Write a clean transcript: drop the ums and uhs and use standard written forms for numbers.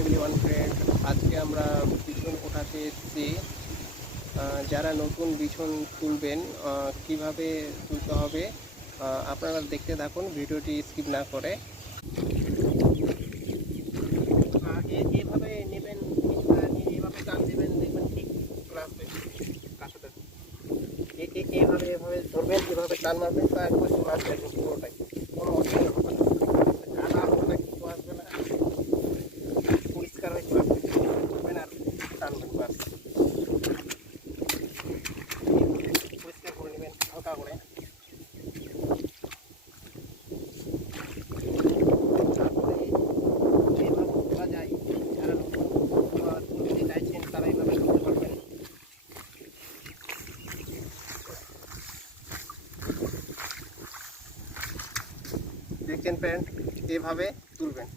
Everyone friend, আজকে আমরা বিছন ওঠাতে এসেছি। যারা নতুন বিছন তুলবেন কিভাবে তুলতে হবে আপনারা দেখতে থাকুন, ভিডিওটি স্কিপ না করে। এভাবে নেবেন, এভাবে টান দেবেন, দেখবেন ঠিক চলে আসবে কাঁসাটা। এভাবে এভাবে ধরবেন, এভাবে টান মারবেন, তা একবার চলে আসবে একদম পুরোটাই, কোনো অসুবিধা হবে না, কাটা হবে না, কিছু আসবে না, পরিষ্কার হয়ে চলে আসবে। ধরবেন আর টানবেন, বাস পরিষ্কার করে নেবেন হালকা করে। তারপরে যেভাবে তোলা যায়, যারা নতুন তুলতে চাইছেন তারা এইভাবে তুলতে পারবেন। দেখছেন ফ্রেন্ড, এভাবে তুলবেন।